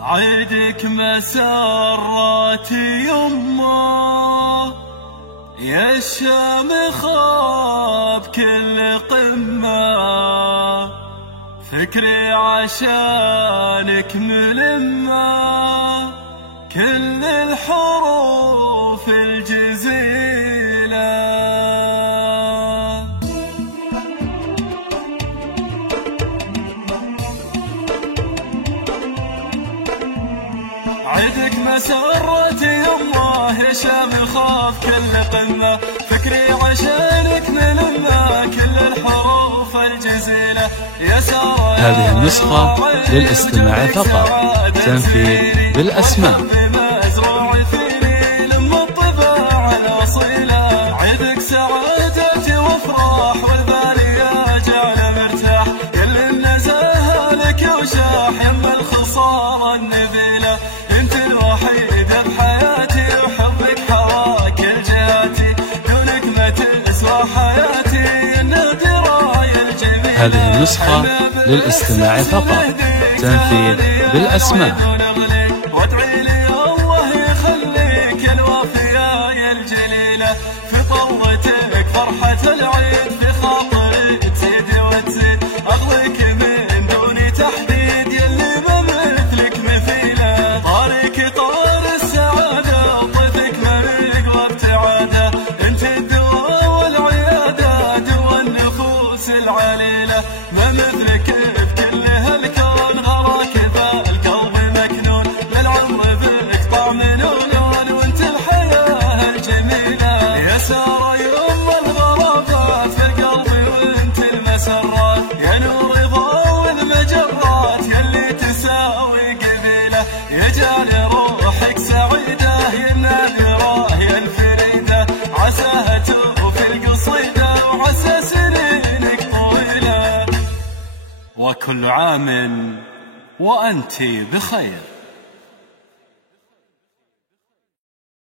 عيدك مسرات يمه يا الشام خاب كل قمة، فكري عشانك ملمة كل الحروف الجزيلة. عيدك مسرة يمه يا شام خاف كل قمة، فكري عشانك ملمة كل الحروف الجزيلة. يا سارة هذه النسخة للاستماع فقط، تنفيذ بالأسماء. مزروع فيني لما الطباع الأصيلة. عيدك سعادتي وافراح والبال يجعل مرتاح، كل النزاهة لك وشاح يم الخصال النبيلة. انت الوحيدة بحياتي وحبك حواك الجهاتي، دونك ما تسوى حياتي النادرة يا الجميلة. هذه النسخة للاستماع فقط، تنفيذ بالأسماء. وادعي لي الله يخليك الوفية يا الجليلة، في طلتك فرحة العيد في خاطري تزيد وتزيد، أغليك من دون تحديد يلي ما مثلك مثيلة. طارك طار السعادة وطيفك ما يقوى ابتعاده، انت الدواء والعيادة دوا النفوس العليلة. ما مثلك بكل هالكون غراك بالقلب مكنون، للعمر بك طعم ولون وانت الحياة الجميلة. يا سارة يوم الغرابات في القلب وانت المسرات، يا نور رضا والمجرات يلي تساوي قبيلة. يا جعل روحك سعيدة يا النادرة يا الفريدة، عساها توفي القصيدة وعسى سنينك طويلة. وكل عام وأنت بخير.